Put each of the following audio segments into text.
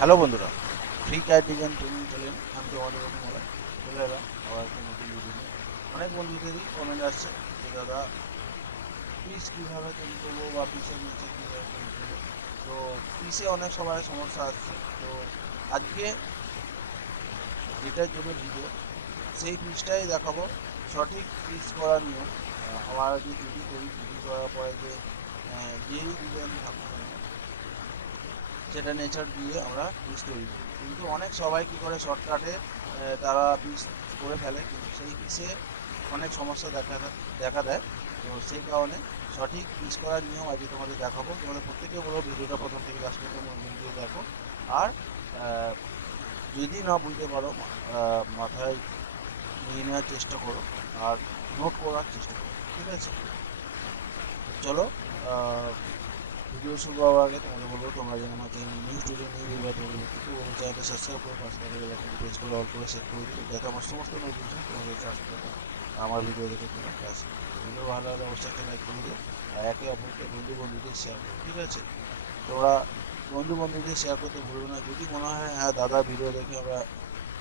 Hello বন্ধুরা, free cat design training channel আমি তোমাদের বন্ধু মনে চলে এলাম আবার একটা নতুন ভিডিও নিয়ে। অনেক বন্ধুদেরই কমেন্ট আসছে যে দাদা পিস কীভাবে তৈরি করবো বা পিসের নেচার কীভাবে তৈরি করবো। তো পিসে অনেক সবার সমস্যা আসছে। তো আজকে যেটার জন্য ভিডিও, সেই পিসটাই দেখাবো। সঠিক পিস করার নিয়ম। আমার যে টুডি করি, টুডি করার পরে যে যেই ডিজাইন থাকুক না কেন, সেটা নেচার দিয়ে আমরা পিস তৈরি করি। কিন্তু অনেক সবাই কী করে শর্টকাটে তারা পিস করে ফেলে, কিন্তু সেই পিসে অনেক সমস্যা দেখা দেয়। তো সেই কারণে সঠিক পিস করার নিয়ম আজকে তোমাদের দেখাবো। তোমাদের প্রত্যেকে বলবো ভিডিওটা প্রথম থেকে লাস্ট পর্যন্ত মনোযোগ দিয়ে দেখো। আর আহ, যদি না বুঝতে পারো মাথায় নিয়ে নেওয়ার চেষ্টা করো আর নোট করার চেষ্টা করো, ঠিক আছে? তো চলো, ভিডিও শুরু হওয়ার আগে তোমাদের বলবো তোমরা যেন আমার চ্যানেল নিউ স্টুডিও নিউ বিভাগ তো বলবো চ্যানেলটা সাবস্ক্রাইব করে পাশে থাকা বেল আইকনটি প্রেস করে অল করে সেট করে দিও, যাতে আমার সমস্ত নোটিফিকেশন তোমাদের কাছে আসতে পারে। আমার ভিডিও দেখে তোমরা কাজ। ভিডিও ভালো হলে অবশ্যই একটা লাইক করে দিও আর একে অপরকে বন্ধুদের শেয়ার করো, ঠিক আছে? তোমরা বন্ধুদের শেয়ার করতে ভুলবে না। যদি মনে হয় হ্যাঁ দাদা ভিডিও দেখে আমরা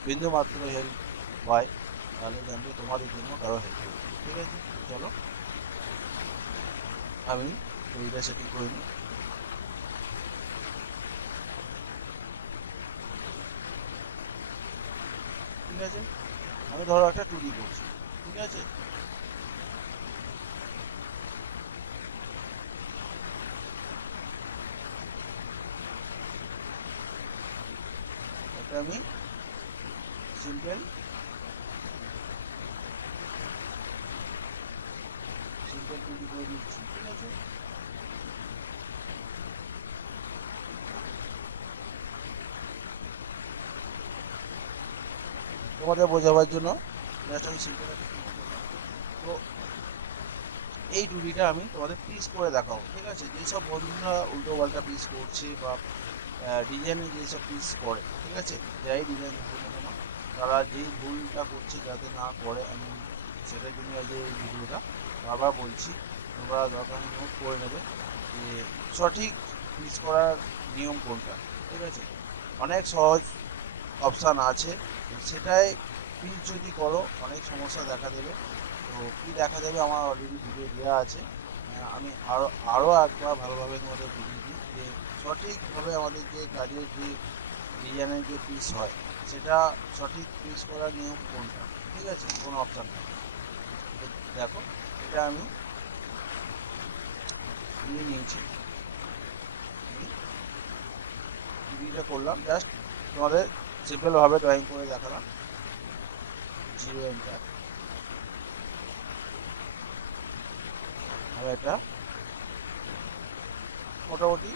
বিন্দু মাত্র হেল্প পাই, তাহলে জানবে তোমাদের জন্য কারো হেল্প করবে, ঠিক আছে? চলো, আমি ছবিটা সেটিং করে নিই, ঠিক আছে? আমি ধরো একটা টুডি করছি, ঠিক আছে? একটা আমি সিম্পল টুডি করে নিচ্ছি, ঠিক আছে? তোমাদের বোঝাবার জন্য জাস্ট আমি সিম্পল একটা টুডি করলাম। তো এই টুডিটা আমি তোমাদের পিস করে দেখাবো, ঠিক আছে? যেসব বন্ধুরা উল্টো পাল্টা পিস করছে বা ডিজাইনে যেসব পিস করে, ঠিক আছে, যাই ডিজাইন থাকুক না কেন, তারা যেই ভুলটা করছে যাতে না করে, আমি সেটার জন্য আজ এই ভিডিওটা বারবার বলছি। তোমরা দরকার হলে নোট করে নেবে যে সঠিক পিস করার নিয়ম কোনটা, ঠিক আছে? অনেক সহজ অপশান আছে, তো সেটাই পিস যদি করো অনেক সমস্যা দেখা দেবে। তো কী দেখা দেবে আমার অলরেডি ভিডিও দেওয়া আছে। আমি আরও একবার ভালোভাবে তোমাদের বুঝিয়ে দিই যে সঠিকভাবে আমাদের যে কাজের যে ডিজাইনের যে পিস হয়, সেটা সঠিক পিস করার নিয়ম কোনটা, ঠিক আছে? কোন অপশানটা। তো দেখো, এটা আমি নিয়ে নিয়েছি, নিয়ে ভিডিওটা করলাম, জাস্ট তোমাদের সিম্পলভাবে ড্রয়িং করে দেখালাম। Zero enter. আমি এটা মোটামুটি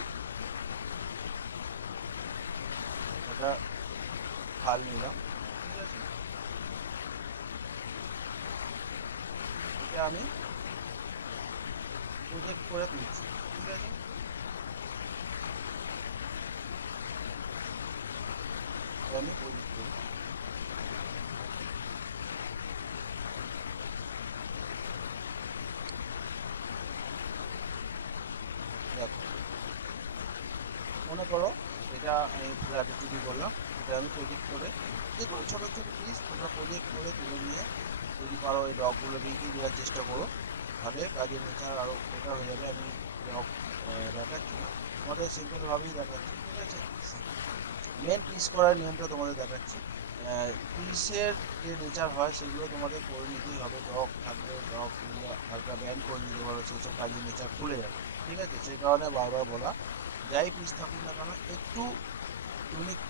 একটা ফাইল নিলাম, ঠিক আছে? এটা আমি প্রজেক্ট করে তুলছি, ঠিক আছে? এটা আমি প্রজেক্ট করলাম, দেখো। মনে করো এটা আমি ফ্ল্যাটে তৈরি করলাম, এটা আমি প্রজেক্ট করে, যে কোনো ছোটো ছোটো পিস তোমরা প্রজেক্ট করে তুলে নিয়ে যদি পারো এই ডগগুলো রেখে দেওয়ার চেষ্টা করো, তাহলে কাজের নেচার আরও বেটার হয়ে যাবে। আমি ডগ দেখাচ্ছি না, তোমাদের সিম্পলভাবেই দেখাচ্ছি, ঠিক আছে? মেন পিস করার নিয়মটা তোমাদের দেখাচ্ছি। পিসের যে নেচার হয় সেগুলো তোমাদের করে নিতেই হবে। ডগ থাকলে ডগগুলো হালকা ব্যান্ড করে নিতে পারো, সেই সব কাজের নেচার খুলে যাবে, ঠিক আছে? সেই কারণে বারবার বলা, যাই পিস থাকুক না কেন একটু ইউনিক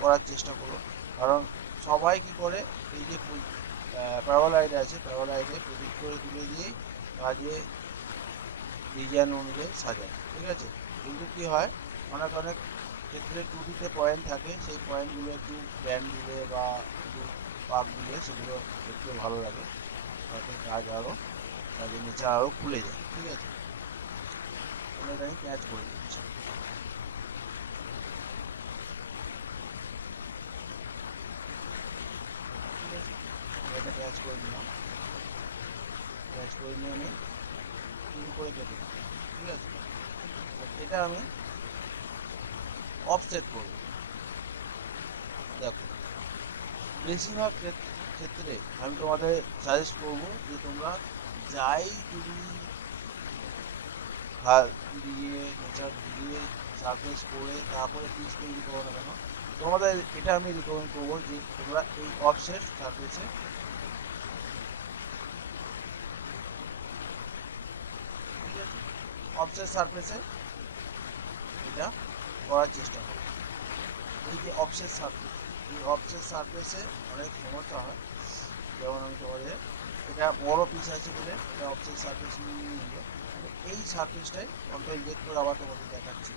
করার চেষ্টা করো। কারণ সবাই কি করে, এই যে প্যারাবোলাইড আছে, প্যারাবোলাইডে প্রজেক্ট করে তুলে দিয়েই কাজে ডিজাইন অনুযায়ী সাজায়, ঠিক আছে? কিন্তু কি হয়, অনেক অনেক ক্ষেত্রে টুডিতে পয়েন্ট থাকে, সেই পয়েন্টগুলো একটু ব্যান্ড দিলে বা একটু পাক দিলে সেগুলো দেখতে ভালো লাগে, তাতে কাজের নিচে আরও খুলে যায়, ঠিক আছে? তাহলে এটা আমি ক্যাচ করে দিচ্ছি, ঠিক আছে? এটা ক্যাচ করে নিলাম, ক্যাচ করে নিয়ে আমি 3 করে কেটে দিলাম, ঠিক আছে? এটা আমি অফসেট করব, দেখো, বেশিরভাগ ক্ষেত্রে আমি তোমাদের সাজেস্ট করবো যে তোমরা যাই তুমি দিয়ে নেচার দিয়ে সারফেস করে তারপরে পিস তৈরি করো না কেন, তোমাদের এটা আমি রিকমেন্ড করবো যে তোমরা এই অফসেট সারফেসে, ঠিক আছে, অফসেট সারফেসে এটা করার চেষ্টা করো। এই যে অফসেট সারফেস, এই অফসেট সারফেসে অনেক সমস্যা হয়। যেমন আমি তোমাদের, এটা বড় পিস আছে বলে এটা অফসেট সারফেস নিয়ে নিল, এই সারফেসটাই কন্ট্রোল জেড করে আবার তোমাদের দেখাচ্ছি।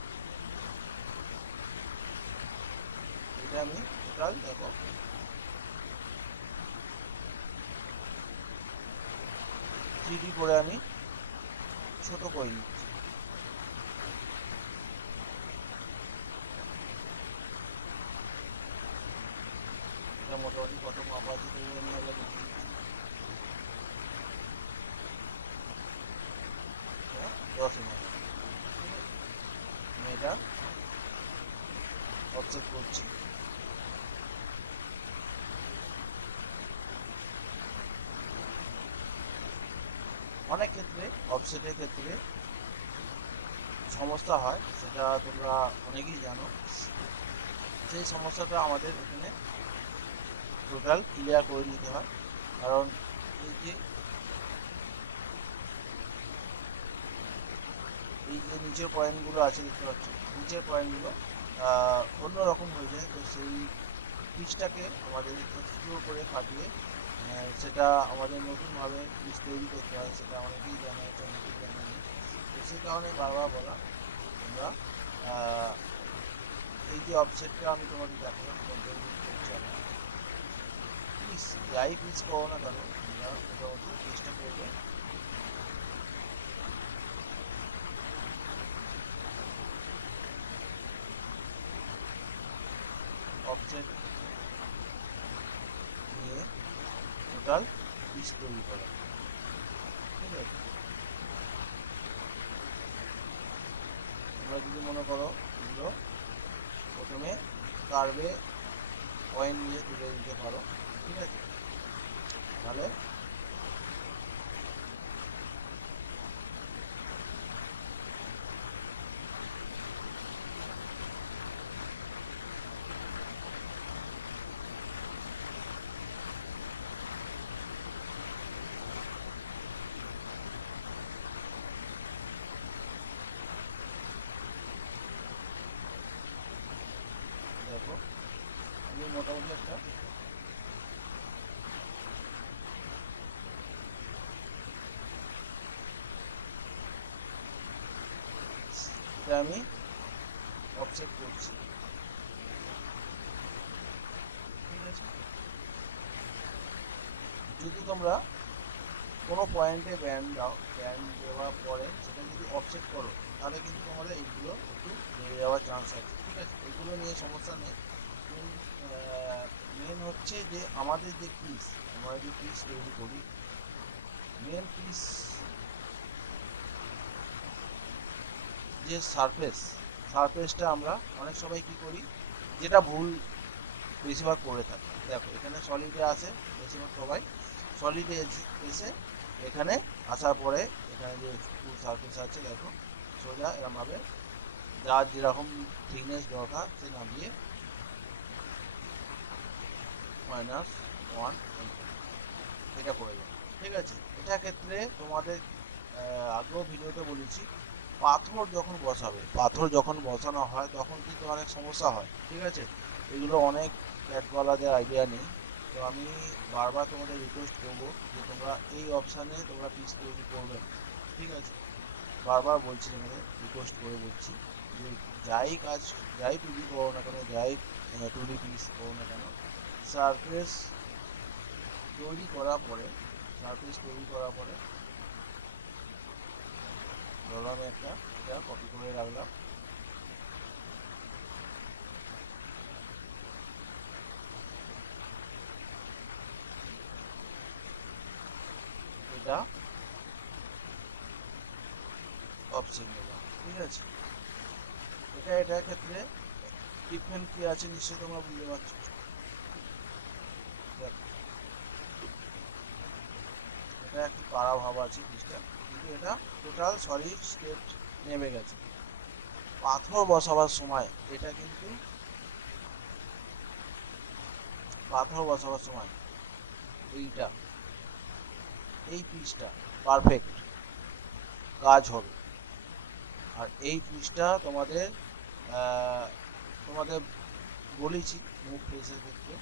এটা আমি টোটাল দেখো 3D করে আমি ছোট করে নিচ্ছি। এটা মোটামুটি কত মাপ আছে তুমি আমি আগে লিখে দিচ্ছি। 10 mm, ঠিক আছে, আমি এটা অফসেট করছি। অনেক ক্ষেত্রে অফসেটের ক্ষেত্রে সমস্যা হয়, সেটা তোমরা অনেকেই জানো। সেই সমস্যাটা আমাদের এখানে টোটাল ক্লিয়ার করে নিতে হয়। কারণ এই যে নিচের পয়েন্টগুলো আছে দেখতে পাচ্ছ, নিচের পয়েন্টগুলো অন্যরকম হয়ে যায়। তো সেই পিচটাকে আমাদের এক্সপ্লোর করে কাটিয়ে সেটা আমাদের নতুনভাবে পিচ তৈরি করতে হয়, সেটা অনেকেই জানা, এটা অনেকেই জানা নেই। তো সেই কারণে বারবার বলা, তোমরা এই যে অফসেটটা আমি তোমাদের দেখালাম কন্ট্রোল করছি আমি, প্লিজ যাই পিচ করো না কেন তোমরা মোটামুটি চেষ্টা করবে অফসেট নিয়ে টোটাল পিচ তৈরি করা, ঠিক আছে। তোমরা যদি মনে করো এগুলো প্রথমে কার্ভে পয়েন্ট নিয়ে তুলে দিতে পারো, ঠিক আছে, তাহলে দেখো আমি মোটামুটি একটা এটা আমি অফসেট করছি, ঠিক আছে। যদি তোমরা কোনো পয়েন্টে ব্যান্ড দাও, ব্যান্ড দেওয়ার পরে সেটা যদি অফসেট করো, তাহলে কিন্তু তোমাদের এইগুলো একটু বেড়ে যাওয়ার চান্স আছে, ঠিক আছে। এগুলো নিয়ে সমস্যা নেই। মেন হচ্ছে যে আমাদের যে পিস, আমরা যে পিস তৈরি করি, মেন পিস যে সারফেসটা আমরা অনেক সময় কি করি, যেটা ভুল বেশিরভাগ করে থাকি। দেখো এখানে সলিডে আসে বেশিরভাগ সবাই, সলিডে এসে এখানে আসার পরে এখানে যে সারফেস আছে দেখো সোজা এরমভাবে যার যেরকম থিকনেস দরকার সে নামিয়ে -1 এটা করে দেয়, ঠিক আছে। এটা ক্ষেত্রে তোমাদের আগেও ভিডিওতে বলেছি, পাথর যখন বসানো হয় তখন কিন্তু অনেক সমস্যা হয়, ঠিক আছে। এগুলো অনেক ক্যাটওয়ালাদের আইডিয়া নেই। তো আমি বারবার তোমাদের রিকোয়েস্ট করবো যে তোমরা এই অপশানে তোমরা পিস তৈরি করবে, ঠিক আছে। বারবার বলছি, তোমাদের রিকোয়েস্ট করে বলছি যে যাই কাজ, যাই টুডি করো না কেন, যাই টুডি পিস করো না কেন, সারফেস তৈরি করার পরে, সারফেস তৈরি করার পরে ধরলাম একটা, এটা কপি করে রাখলাম, এটা অপশন নিলাম, ঠিক আছে। এটার ক্ষেত্রে ট্রিটমেন্ট কি আছে নিশ্চয়ই তোমরা বুঝতে পারছো। এটা একটু পাড়া ভাব আছে পিসটা, কিন্তু এটা টোটাল সলিড স্টেট নেমে গেছে। পাথর বসাবার সময় এটা কিন্তু পাথর বসাবার সময় এইটা এই পিসটা পারফেক্ট কাজ হবে। আর এই পিসটা তোমাদের তোমাদের বলেছি মুভ ফেসের ক্ষেত্রে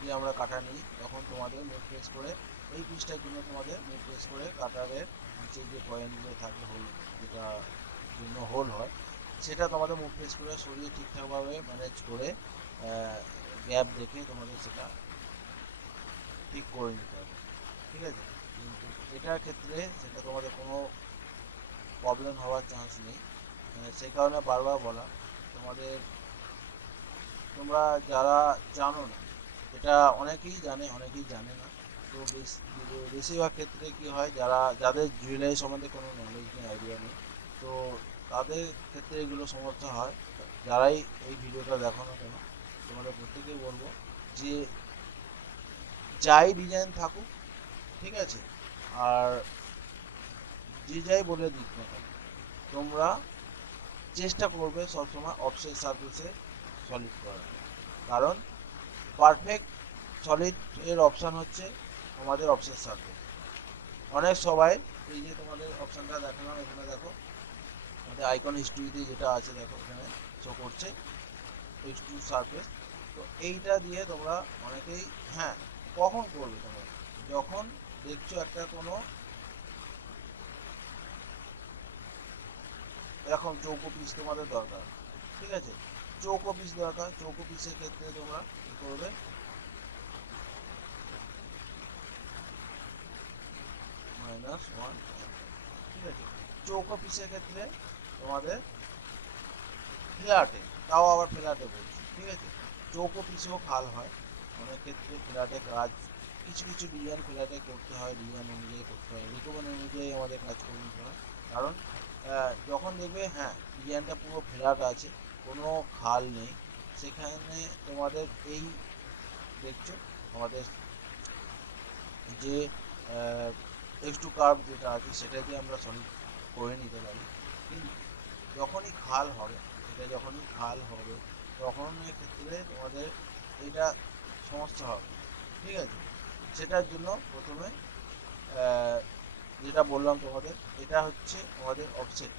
যে আমরা কাটা নিই তখন তোমাদের মুভ ফেস করে এই পিসটার জন্য তোমাদের মুভ ফেস করে কাটারের নিচে যে পয়েন্টগুলো থাকে হোল, যেটা জন্য হোল হয়, সেটা তোমাদের মুভ ফেস করে সরিয়ে ঠিকঠাকভাবে ম্যানেজ করে গ্যাপ দেখে তোমাদের সেটা ঠিক করে নিতে হবে। ঠিক আছে, কিন্তু এটার ক্ষেত্রে সেটা তোমাদের কোনো প্রবলেম হওয়ার চান্স নেই। সেই কারণে বারবার বলা, তোমরা যারা জানো না, এটা অনেকেই জানে অনেকেই জানে না, তো বেশিরভাগ ক্ষেত্রে কি হয়, যাদের জুয়েলারি সম্বন্ধে কোনো নলেজ নেই, আইডিয়া নেই, তো তাদের ক্ষেত্রে এগুলো সমস্যা হয়। যারাই এই ভিডিওটা দেখো না কেন, তোমাদের প্রত্যেকেই বলবো যে যাই ডিজাইন থাকুক, ঠিক আছে, আর যে যাই বলে দিক না কেন, তোমরা চেষ্টা করবে সবসময় অফসেট সারফেসে সলিড করার। কারণ পারফেক্ট সলিড এর অপশান হচ্ছে আমাদের অফসেট সারফেস। অনেক সবাই এই যে তোমাদের অপশানটা দেখালাম, এখানে দেখো আমাদের আইকন হিস্ট্রিতে যেটা আছে, দেখো এখানে শো করছে এক্সট্রুড সারফেস। তো এইটা দিয়ে তোমরা অনেকেই, হ্যাঁ, কখন করবে তোমরা, যখন দেখছো একটা কোনো এরকম চৌকো পিস তোমাদের দরকার, ঠিক আছে, চৌকো পিস দরকার, চৌকো পিসের ক্ষেত্রে তোমরা কী করবে, -1, ঠিক আছে, চৌকো পিসের ক্ষেত্রে তোমাদের ফ্ল্যাটে, তাও আবার ফ্ল্যাটে বলছি, ঠিক আছে, চৌকো পিসেও খাল হয় অনেক ক্ষেত্রে, ফ্ল্যাটে কাজ কিছু কিছু ডিজাইন ফ্ল্যাটে করতে হয়, ডিজাইন অনুযায়ী করতে হয়, রিকমেন্ড অনুযায়ী আমাদের কাজ করে নিতে হয়। কারণ যখন দেখবে হ্যাঁ ডিজাইনটা পুরো ফ্ল্যাট আছে, কোনো খাল নেই, সেখানে তোমাদের এই দেখছো আমাদের যে এক্স টু কার্ভ যেটা আছে সেটা দিয়ে আমরা সলিড করে নিতে পারি। কিন্তু যখনই খাল হবে, তখন ক্ষেত্রে তোমাদের এটা সমস্যা হবে, ঠিক আছে। সেটার জন্য প্রথমে যেটা বললাম তোমাদের, এটা হচ্ছে আমাদের অফসেট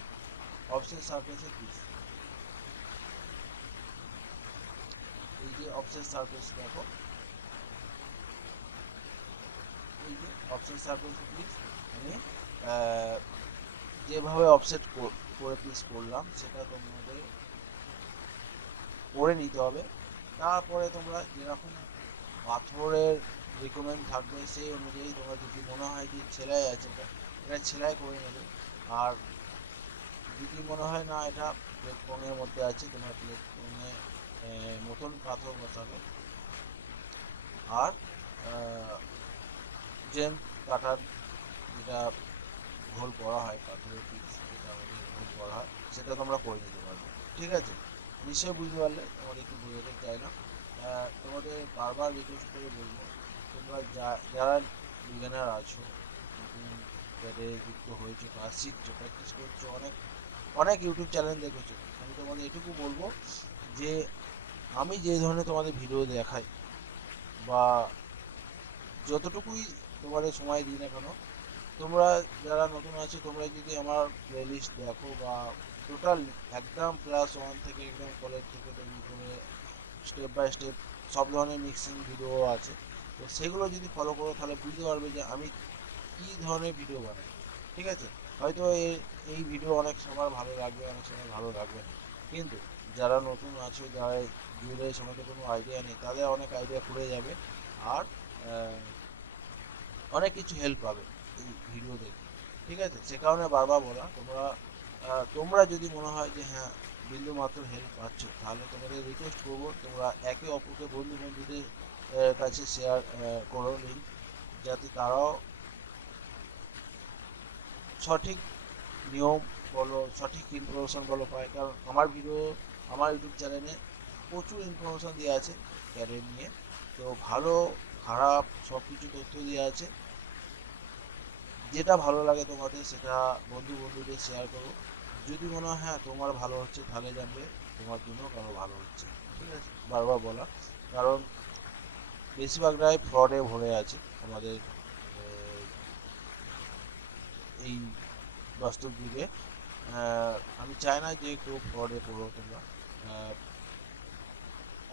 সারফেসের পিস। এই যে অফসেট সারফেস দেখো, এই যে অফসেট সারফেসের পিস আমি যেভাবে অফসেট করে পিস করলাম সেটা তোমাদের করে নিতে হবে। তারপরে তোমরা যেরকম পাথরের রিকমেন্ড থাকবে সেই অনুযায়ী তোমরা যদি মনে হয় যে সেলাই আছে, এটা সেলাই করে নেবে। আর যদি মনে হয় না এটা প্লেটফর্মের মধ্যে আছে, তোমরা প্লেটফর্মে মতন পাথর বসাবে। আর জেম কাটার যেটা হোল করা হয়, পাথরের পিস যেটা আমাদের হোল করা হয়, সেটা তোমরা করে নিতে পারবে। ঠিক আছে, নিশ্চয়ই বুঝতে পারলে, তোমাদের একটু বোঝাতে চাইলাম। তোমাদের বারবার রিকোয়েস্ট করে বলবো, তোমরা যারা বিগিনার আছো, যাদের যুক্ত হয়েছে, কাজ শিখছো, প্র্যাকটিস করছো, অনেক ইউটিউব চ্যানেল দেখেছো, আমি তোমাদের এটুকু বলবো যে আমি যে ধরনের তোমাদের ভিডিও দেখাই বা যতটুকুই তোমাদের সময় দিই না কেন, তোমরা যারা নতুন আছো, তোমরা যদি আমার প্লেলিস্ট দেখো বা টোটাল একদম ক্লাস 1 থেকে একদম কলেজ থেকে তৈরি করে স্টেপ বাই স্টেপ সব ধরনের মিক্সিং ভিডিও আছে, তো সেগুলো যদি ফলো করো তাহলে বুঝতে পারবে যে আমি কী ধরনের ভিডিও বানাই। ঠিক আছে, হয়তো এই ভিডিও অনেক সময় ভালো লাগবে, অনেক সময় ভালো লাগবে না, কিন্তু যারা নতুন আছো, যারা জুয়েলারি সম্বন্ধে কোনো আইডিয়া নেই, তাদের অনেক আইডিয়া খুলে যাবে। আর অনেক কিছু হেল্প পাবে এই ভিডিও দেখে। ঠিক আছে, সে কারণে বারবার বলা, তোমরা যদি মনে হয় যে হ্যাঁ বিন্দু মাত্র হেল্প পাচ্ছ, তাহলে তোমাদের রিকোয়েস্ট করবো তোমরা একে অপরকে বন্ধুদের কাছে শেয়ার করো লিঙ্ক, যাতে তারাও সঠিক নিয়ম বলো, সঠিক ইনফরমেশন বলো পায়। কারণ আমার ইউটিউব চ্যানেলে প্রচুর ইনফরমেশন দেওয়া আছে ক্যারিয়ার নিয়ে, তো ভালো খারাপ সব কিছু তথ্য দেওয়া আছে। যেটা ভালো লাগে তোমাদের সেটা বন্ধুদের শেয়ার করো। যদি মনে হয় হ্যাঁ তোমার ভালো হচ্ছে তাহলে জানবে তোমার জন্য কারো ভালো হচ্ছে। ঠিক আছে, বারবার বলা, কারণ বেশিরভাগটাই ফ্রডে ভরে আছে আমাদের এই বাস্তব যুগে। আমি চাই না যে কেউ ফ্রডে পড়ো তোমরা।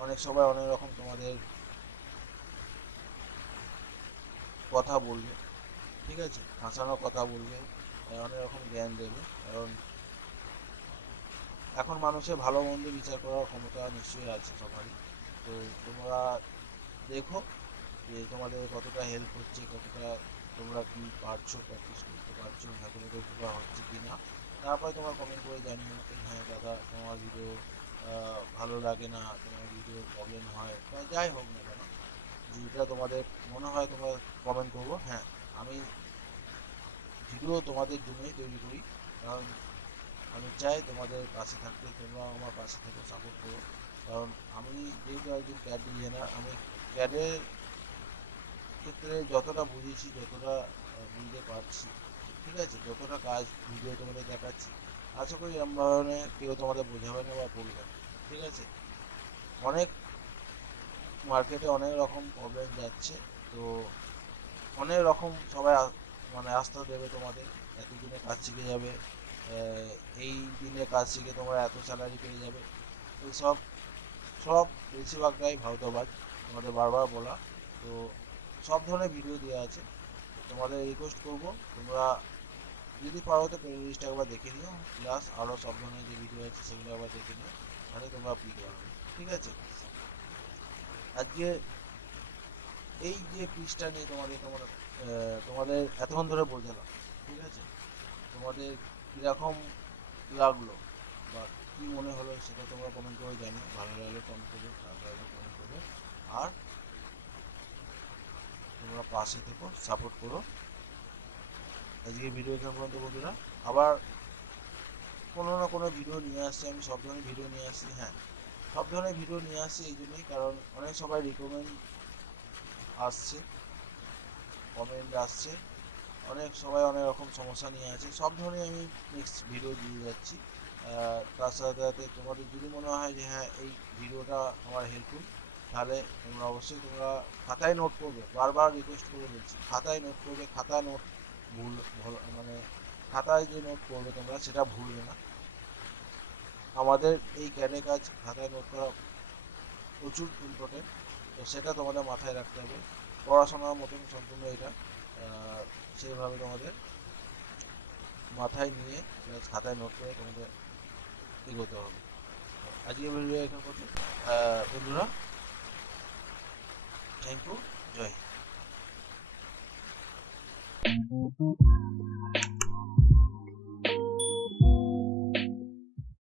অনেক সময় অনেক রকম তোমাদের কথা বলবে, ঠিক আছে, হাসানোর কথা বলবে, অনেক রকম জ্ঞান দেবে। কারণ এখন মানুষের ভালো মন্দ বিচার করার ক্ষমতা নিশ্চয়ই আছে সবারই। তো তোমরা দেখো যে তোমাদের কতটা হেল্প হচ্ছে, কতটা তোমরা কি পারছো, প্র্যাকটিস করতে পারছো, হ্যাঁ তোমাদের উপকার হচ্ছে কি না। তারপরে তোমার কমেন্ট করে জানিও আমাকে, হ্যাঁ দাদা তোমার ভিডিও ভালো লাগে না, তোমার ভিডিও প্রবলেম হয়, বা যাই হোক না কেন, যেটা তোমাদের মনে হয় তোমরা কমেন্ট করবো। হ্যাঁ, আমি ভিডিও তোমাদের জন্যই তৈরি করি, কারণ আমি চাই তোমাদের পাশে থাকতে, তোমরা আমার পাশে থাকো, সাপোর্ট করো। কারণ আমি যেহেতু একজন ক্যাড ডিজাইনার, আমি ক্যাডের ক্ষেত্রে যতটা বুঝেছি, যতটা বুঝতে পারছি, ঠিক আছে, যতটা কাজ ভিডিও তোমাদের দেখাচ্ছি, আশা করি এরকম ধরনের কেউ তোমাদের বোঝাবে না বা বলবে না। ঠিক আছে, অনেক মার্কেটে অনেক রকম প্রবলেম যাচ্ছে, তো অনেক রকম সবাই মানে আস্থা দেবে তোমাদের, এতদিনে কাজ শিখে যাবে, এই দিনে কাজ শিখে তোমরা এত স্যালারি পেয়ে যাবে। এইসব সব বেশিরভাগটাই ভারতবাজ, তোমাদের বারবার বলা। তো সব ধরনের ভিডিও দেওয়া আছে, তোমাদের রিকোয়েস্ট করব তোমরা যদি পারো তো প্লেলিস্ট একবার দেখে নিও, প্লাস আরও সব ধরনের যে ভিডিও আছে সেগুলো একবার দেখে নিও, তাহলে তোমরা বুঝতে পারবে। ঠিক আছে, আজকে এই যে পিসটা নিয়ে তোমাদের এতক্ষণ ধরে বোঝালাম, ঠিক আছে, তোমাদের কীরকম লাগলো বা কী মনে হলো সেটা তোমরা কমেন্ট করে জানিও। ভালো লাগলে কমেন্ট করবে, খারাপ লাগলে কমেন্ট করবে। আর তোমরা পাশে থেকো, সাপোর্ট করো। আজকে ভিডিও এখান পর্যন্ত বন্ধুরা, আবার কোনো না কোনো ভিডিও নিয়ে আসছি, আমি সব ধরনের ভিডিও নিয়ে আসছি। হ্যাঁ, সব ধরনের ভিডিও নিয়ে আসছি এই জন্যই, কারণ অনেক সবাই রিকমেন্ড আসছে, কমেন্ট আসছে, অনেক সবাই অনেক রকম সমস্যা নিয়ে আছে, সব ধরনের আমি নেক্সট ভিডিও দিয়ে যাচ্ছি। তার সাথে সাথে তোমাদের যদি মনে হয় যে হ্যাঁ এই ভিডিওটা আমার হেল্পফুল, তাহলে তোমরা অবশ্যই তোমরা খাতায় নোট করবে, বারবার রিকোয়েস্ট করে বলছি, খাতায় নোট করবে। খাতা নোট মানে খাতায় যে নোট করবে তোমরা সেটা ভুলবে না। আমাদের এই ক্যাডে কাজ খাতায় নোট করা প্রচুর ইম্পর্টেন্ট, তো সেটা তোমাদের মাথায় রাখতে হবে। পড়াশোনার মতন সম্পূর্ণ এটা, সেইভাবে তোমাদের মাথায় নিয়ে প্লাস খাতায় নোট করে তোমাদের এগোতে হবে। আজকে ভিডিও এখানে পর্যন্ত বন্ধুরা, থ্যাংক ইউ, জয় হিন্দ।